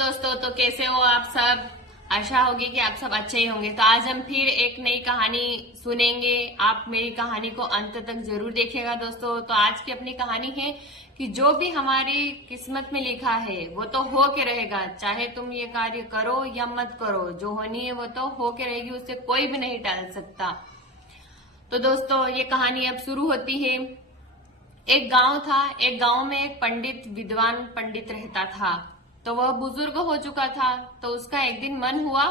दोस्तों, तो कैसे हो आप सब। आशा होगी कि आप सब अच्छे ही होंगे। तो आज हम फिर एक नई कहानी सुनेंगे। आप मेरी कहानी को अंत तक जरूर देखिएगा दोस्तों। तो आज की अपनी कहानी है कि जो भी हमारी किस्मत में लिखा है वो तो हो के रहेगा, चाहे तुम ये कार्य करो या मत करो। जो होनी है वो तो हो के रहेगी, उससे कोई भी नहीं टाल सकता। तो दोस्तों, ये कहानी अब शुरू होती है। एक गांव था। एक गांव में एक पंडित, विद्वान पंडित रहता था। तो वह बुजुर्ग हो चुका था। तो उसका एक दिन मन हुआ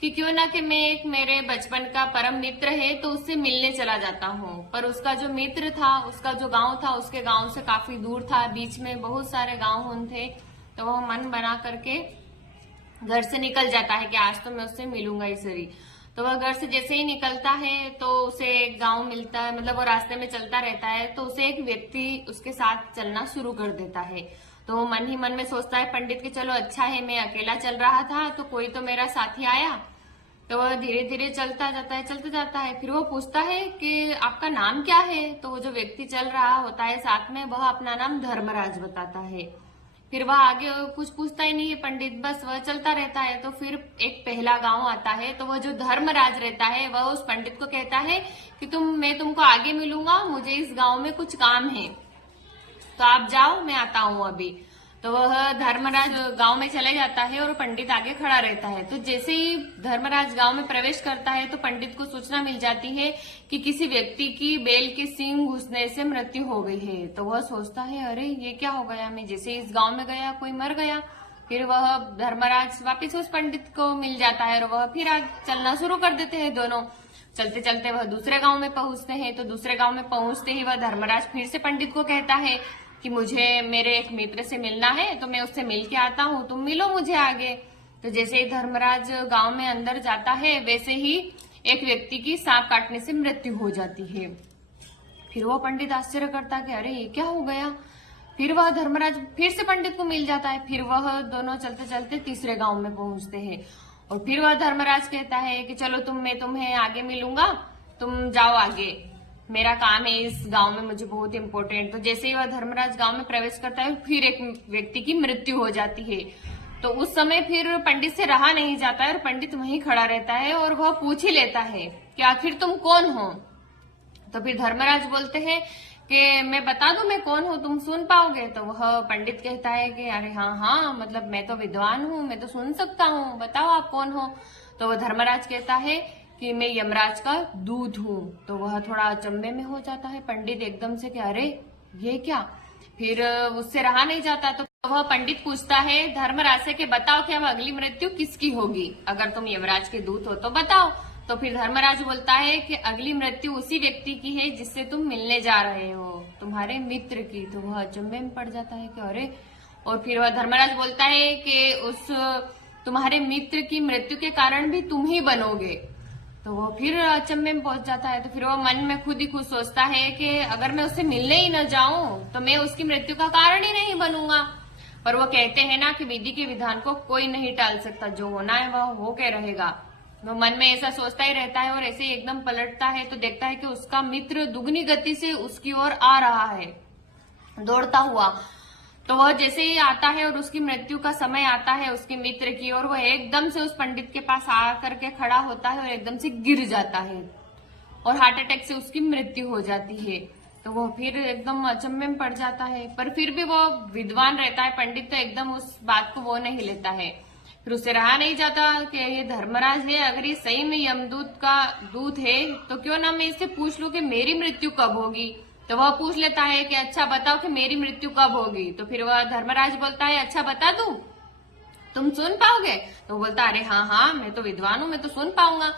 कि क्यों ना कि मैं एक मेरे बचपन का परम मित्र है तो उससे मिलने चला जाता हूँ। पर उसका जो मित्र था, उसका जो गांव था, उसके गांव से काफी दूर था। बीच में बहुत सारे गांव थे। तो वह मन बना करके घर से निकल जाता है कि आज तो मैं उससे मिलूंगा ही सही। तो वह घर से जैसे ही निकलता है तो उसे एक गांव मिलता है। मतलब वो रास्ते में चलता रहता है तो उसे एक व्यक्ति उसके साथ चलना शुरू कर देता है। तो वो मन ही मन में सोचता है पंडित कि चलो अच्छा है, मैं अकेला चल रहा था तो कोई तो मेरा साथी आया। तो वह धीरे धीरे चलता जाता है। फिर वो पूछता है कि आपका नाम क्या है। तो वो जो व्यक्ति चल रहा होता है साथ में, वह अपना नाम धर्मराज बताता है। फिर वह आगे कुछ पूछता ही नहीं है पंडित, बस वह चलता रहता है। तो फिर एक पहला गांव आता है। तो वह जो धर्मराज रहता है वह उस पंडित को कहता है कि मैं तुमको आगे मिलूंगा, मुझे इस गांव में कुछ काम है, तो आप जाओ, मैं आता हूँ अभी। तो वह धर्मराज गांव में चले जाता है और पंडित आगे खड़ा रहता है। तो जैसे ही धर्मराज गांव में प्रवेश करता है तो पंडित को सूचना मिल जाती है कि किसी व्यक्ति की बैल के सींग घुसने से मृत्यु हो गई है। तो वह सोचता है, अरे ये क्या हो गया, मैं जैसे इस गांव में गया कोई मर गया। फिर वह धर्मराज वापिस उस पंडित को मिल जाता है और वह फिर चलना शुरू कर देते हैं दोनों। चलते चलते वह दूसरे गांव में पहुंचते हैं। तो दूसरे गांव में पहुंचते ही वह धर्मराज फिर से पंडित को कहता है कि मुझे मेरे एक मित्र से मिलना है, तो मैं उससे मिल के आता हूँ, तुम मिलो मुझे आगे। तो जैसे ही धर्मराज गांव में अंदर जाता है वैसे ही एक व्यक्ति की सांप काटने से मृत्यु हो जाती है। फिर वो पंडित आश्चर्य करता कि अरे ये क्या हो गया। फिर वह धर्मराज फिर से पंडित को मिल जाता है। फिर वह दोनों चलते चलते तीसरे गांव में पहुंचते हैं और फिर वह धर्मराज कहता है कि चलो मैं तुम्हें आगे मिलूंगा, तुम जाओ आगे, मेरा काम है इस गांव में, मुझे बहुत इंपॉर्टेंट। तो जैसे ही वह धर्मराज गांव में प्रवेश करता है फिर एक व्यक्ति की मृत्यु हो जाती है। तो उस समय फिर पंडित से रहा नहीं जाता है और पंडित वहीं खड़ा रहता है और वह पूछ ही लेता है कि आखिर तुम कौन हो। तो फिर धर्मराज बोलते हैं कि मैं बता दूं मैं कौन हूँ, तुम सुन पाओगे। तो वह पंडित कहता है कि अरे हाँ, मतलब मैं तो विद्वान हूँ, मैं तो सुन सकता हूँ, बताओ आप कौन हो। तो वह धर्मराज कहता है कि मैं यमराज का दूत हूँ। तो वह थोड़ा अचंभे में हो जाता है पंडित एकदम से कि अरे ये क्या। फिर उससे रहा नहीं जाता। तो वह पंडित पूछता है धर्मराज से कि बताओ कि अब अगली मृत्यु किसकी होगी, अगर तुम यमराज के दूत हो तो बताओ। तो फिर धर्मराज बोलता है कि अगली मृत्यु उसी व्यक्ति की है जिससे तुम मिलने जा रहे हो, तुम्हारे मित्र की। तो वह अचंभे में पड़ जाता है कि अरे। और फिर वह धर्मराज बोलता है कि उस तुम्हारे मित्र की मृत्यु के कारण भी तुम ही बनोगे। तो वो फिर अचंभे में पहुंच जाता है। तो फिर वो मन में खुद ही खुद सोचता है कि अगर मैं उससे मिलने ही न जाऊं तो मैं उसकी मृत्यु का कारण ही नहीं बनूंगा। पर वो कहते हैं ना कि विधि के विधान को कोई नहीं टाल सकता, जो होना है वह हो के रहेगा। वो मन में ऐसा सोचता ही रहता है और ऐसे ही एकदम पलटता है तो देखता है कि उसका मित्र दुगनी गति से उसकी ओर आ रहा है दौड़ता हुआ। तो वह जैसे ही आता है और उसकी मृत्यु का समय आता है उसके मित्र की, और वह एकदम से उस पंडित के पास आकर के खड़ा होता है और एकदम से गिर जाता है और हार्ट अटैक से उसकी मृत्यु हो जाती है। तो वह फिर एकदम अचंभे में पड़ जाता है। पर फिर भी वो विद्वान रहता है पंडित, तो एकदम उस बात को वो नहीं लेता है। फिर उसे रहा नहीं जाता कि ये धर्मराज है, अगर ये सही में यमदूत का दूत है तो क्यों ना मैं इससे पूछ लूं कि मेरी मृत्यु कब होगी। तो वह पूछ लेता है कि अच्छा बताओ कि मेरी मृत्यु कब होगी। तो फिर वह धर्मराज बोलता है अच्छा बता दूं, तुम सुन पाओगे। तो बोलता अरे हाँ, मैं तो विद्वान हूँ, मैं तो सुन पाऊंगा।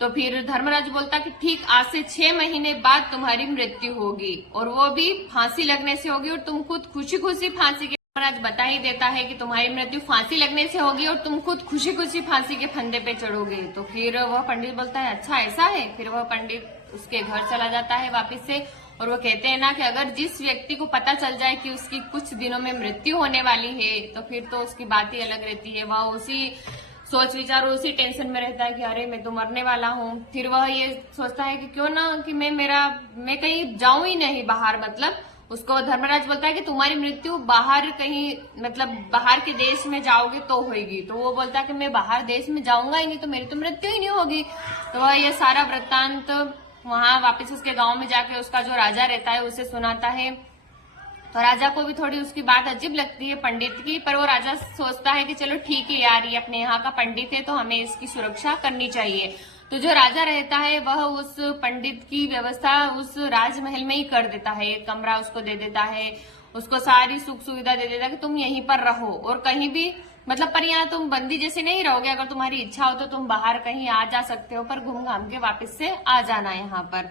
तो फिर धर्मराज बोलता कि ठीक आज से 6 महीने बाद तुम्हारी मृत्यु होगी, और वो भी फांसी लगने से होगी, और तुम खुद खुशी खुशी फांसी के, धर्मराज बता ही देता है कि तुम्हारी मृत्यु फांसी लगने से होगी और तुम खुद खुशी खुशी फांसी के फंदे पे चढ़ोगे। तो फिर वह पंडित बोलता है अच्छा ऐसा है। फिर वह पंडित उसके घर चला जाता है वापिस से, और वो कहते हैं ना कि अगर जिस व्यक्ति को पता चल जाए कि उसकी कुछ दिनों में मृत्यु होने वाली है तो फिर तो उसकी बात ही अलग रहती है। वह उसी सोच विचार और उसी टेंशन में रहता है कि अरे मैं तो मरने वाला हूँ। फिर वह ये सोचता है कि क्यों ना कि मैं कहीं जाऊं ही नहीं बाहर, मतलब उसको धर्मराज बोलता है कि तुम्हारी मृत्यु बाहर कहीं मतलब बाहर के देश में जाओगे तो होगी। तो वो बोलता है कि मैं बाहर देश में जाऊंगा ही नहीं तो मेरी तो मृत्यु ही नहीं होगी। तो वह ये सारा वृत्तांत वहां वापस उसके गांव में जाके उसका जो राजा रहता है उसे सुनाता है। तो राजा को भी थोड़ी उसकी बात अजीब लगती है पंडित की, पर वो राजा सोचता है कि चलो ठीक है यार, ये अपने यहाँ का पंडित है तो हमें इसकी सुरक्षा करनी चाहिए। तो जो राजा रहता है वह उस पंडित की व्यवस्था उस राजमहल में ही कर देता है, एक कमरा उसको दे देता है, उसको सारी सुख सुविधा दे देता है कि तुम यहीं पर रहो और कहीं भी मतलब पर यहाँ तुम बंदी जैसे नहीं रहोगे, अगर तुम्हारी इच्छा हो तो तुम बाहर कहीं आ जा सकते हो, पर घूम घाम के वापस से आ जाना यहाँ पर।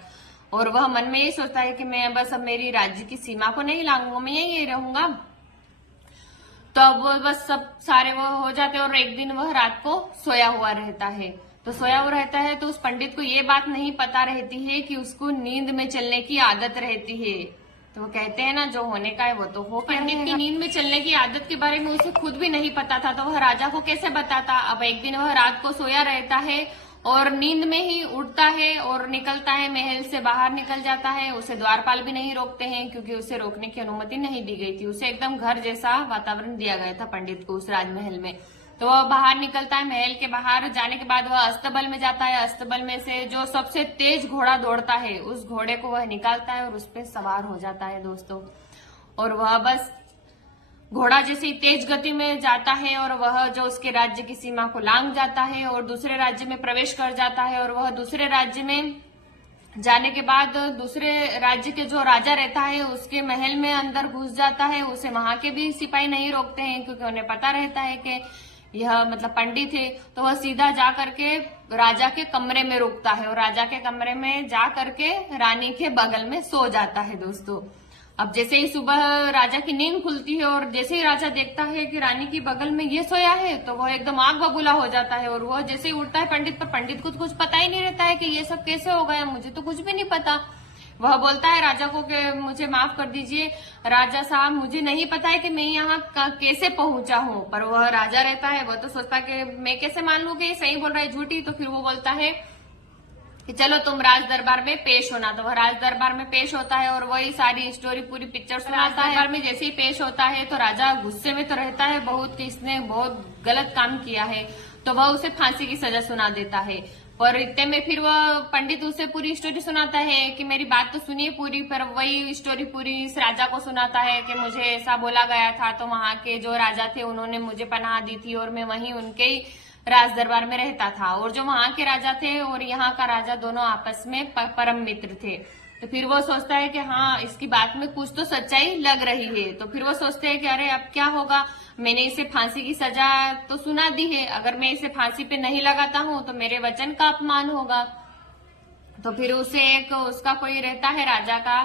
और वह मन में यही सोचता है कि मैं बस अब मेरी राज्य की सीमा को नहीं लांघूंगा, मैं यही रहूंगा। तो अब वो बस सब सारे वो हो जाते हैं और एक दिन वह रात को सोया हुआ रहता है। तो सोया हुआ रहता है तो उस पंडित को ये बात नहीं पता रहती है कि उसको नींद में चलने की आदत रहती है। तो वो कहते हैं ना, जो होने का है वो तो हो। पंडित की नींद में चलने की आदत के बारे में उसे खुद भी नहीं पता था, तो वह राजा को कैसे बताता। अब एक दिन वह रात को सोया रहता है और नींद में ही उठता है और निकलता है, महल से बाहर निकल जाता है। उसे द्वारपाल भी नहीं रोकते हैं क्योंकि उसे रोकने की अनुमति नहीं दी गई थी, उसे एकदम घर जैसा वातावरण दिया गया था पंडित को उस राजमहल में। तो वह बाहर निकलता है, महल के बाहर जाने के बाद वह अस्तबल में जाता है। अस्तबल में से जो सबसे तेज घोड़ा दौड़ता है उस घोड़े को वह निकालता है और उस पर सवार हो जाता है दोस्तों। और वह बस घोड़ा जैसे ही तेज गति में जाता है और वह जो उसके राज्य की सीमा को लांघ जाता है और दूसरे राज्य में प्रवेश कर जाता है। और वह दूसरे राज्य में जाने के बाद दूसरे राज्य के जो राजा रहता है उसके महल में अंदर घुस जाता है। उसे वहां के भी सिपाही नहीं रोकते हैं क्योंकि उन्हें पता रहता है कि यह मतलब पंडित है। तो वह सीधा जा करके राजा के कमरे में रुकता है और राजा के कमरे में जा करके रानी के बगल में सो जाता है दोस्तों। अब जैसे ही सुबह राजा की नींद खुलती है और जैसे ही राजा देखता है कि रानी की बगल में ये सोया है तो वह एकदम आग बबूला हो जाता है। और वह जैसे ही उठता है पंडित पर, पंडित को कुछ पता ही नहीं रहता है कि ये सब कैसे हो गया, मुझे तो कुछ भी नहीं पता। वह बोलता है राजा को कि मुझे माफ कर दीजिए राजा साहब, मुझे नहीं पता है कि मैं यहाँ कैसे पहुंचा हूँ। पर वह राजा रहता है, वह तो सोचता है कि मैं कैसे मान लूं कि ये सही बोल रहा है झूठी। तो फिर वो बोलता है कि चलो तुम राज दरबार में पेश होना। तो वह राज दरबार में पेश होता है और वही सारी स्टोरी पूरी पिक्चर सुनाता है। दरबार में जैसे ही पेश होता है तो राजा गुस्से में तो रहता है बहुत कि इसने बहुत गलत काम किया है, तो वह उसे फांसी की सजा सुना देता है। और इतने में फिर वह पंडित उसे पूरी स्टोरी सुनाता है कि मेरी बात तो सुनिए पूरी। पर वही स्टोरी पूरी इस राजा को सुनाता है कि मुझे ऐसा बोला गया था, तो वहां के जो राजा थे उन्होंने मुझे पनाह दी थी और मैं वहीं उनके ही राज दरबार में रहता था। और जो वहां के राजा थे और यहाँ का राजा दोनों आपस में परम मित्र थे। तो फिर वो सोचता है कि हाँ इसकी बात में कुछ तो सच्चाई लग रही है। तो फिर वो सोचते हैं कि अरे अब क्या होगा, मैंने इसे फांसी की सजा तो सुना दी है, अगर मैं इसे फांसी पे नहीं लगाता हूँ तो मेरे वचन का अपमान होगा। तो फिर उसे एक उसका कोई रहता है राजा का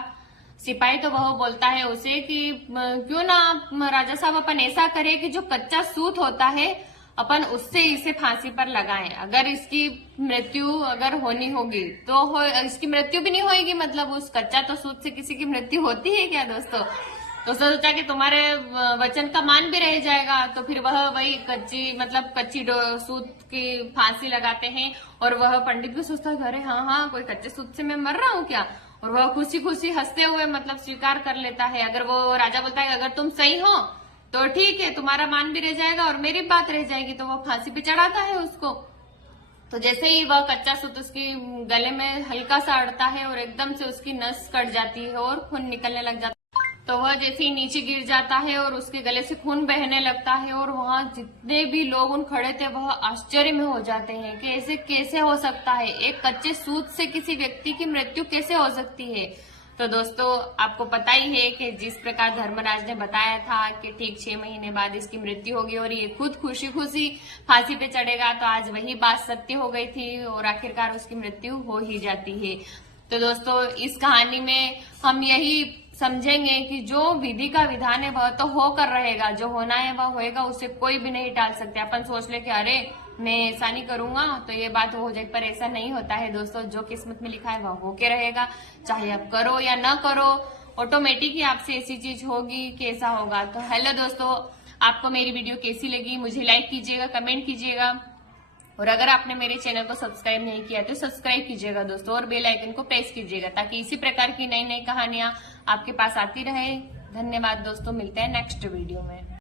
सिपाही, तो वह बोलता है उसे कि क्यों ना राजा साहब अपन ऐसा करें कि जो कच्चा सूत होता है अपन उससे इसे फांसी पर लगाएं। अगर इसकी मृत्यु अगर होनी होगी तो इसकी मृत्यु भी नहीं होगी, मतलब उस कच्चा तो सूत से किसी की मृत्यु होती है क्या दोस्तों। तो सोचा कि तुम्हारे वचन का मान भी रह जाएगा। तो फिर वह वही कच्ची सूत की फांसी लगाते हैं। और वह पंडित भी सोचता है अरे हाँ कोई कच्चे सूत से मैं मर रहा हूँ क्या। और वह खुशी खुशी हंसते हुए मतलब स्वीकार कर लेता है। अगर वो राजा बोलता है अगर तुम सही हो तो ठीक है, तुम्हारा मान भी रह जाएगा और मेरी बात रह जाएगी। तो वो फांसी पे चढ़ाता है उसको। तो जैसे ही वह कच्चा सूत उसकी गले में हल्का सा अड़ता है और एकदम से उसकी नस कट जाती है और खून निकलने लग जाता है। तो वह जैसे ही नीचे गिर जाता है और उसके गले से खून बहने लगता है और वहां जितने भी लोग उन खड़े थे वह आश्चर्य में हो जाते हैं कि ऐसे कैसे हो सकता है, एक कच्चे सूत से किसी व्यक्ति की मृत्यु कैसे हो सकती है। तो दोस्तों आपको पता ही है कि जिस प्रकार धर्मराज ने बताया था कि ठीक 6 महीने बाद इसकी मृत्यु होगी और ये खुद खुशी खुशी फांसी पे चढ़ेगा, तो आज वही बात सत्य हो गई थी और आखिरकार उसकी मृत्यु हो ही जाती है। तो दोस्तों इस कहानी में हम यही समझेंगे कि जो विधि का विधान है वह तो होकर रहेगा, जो होना है वह होएगा, उसे कोई भी नहीं टाल सकते। अपन सोच ले कि अरे मैं ऐसा नहीं करूंगा तो ये बात हो जाए, पर ऐसा नहीं होता है दोस्तों। जो किस्मत में लिखा है वह होके रहेगा, चाहे आप करो या ना करो, ऑटोमेटिक ही आपसे ऐसी चीज होगी कि ऐसा होगा। तो हेलो दोस्तों, आपको मेरी वीडियो कैसी लगी मुझे लाइक कीजिएगा, कमेंट कीजिएगा और अगर आपने मेरे चैनल को सब्सक्राइब नहीं किया तो सब्सक्राइब कीजिएगा दोस्तों, और बेल आइकन को प्रेस कीजिएगा ताकि इसी प्रकार की नई नई कहानियां आपके पास आती रहे। धन्यवाद दोस्तों, मिलते हैं नेक्स्ट वीडियो में।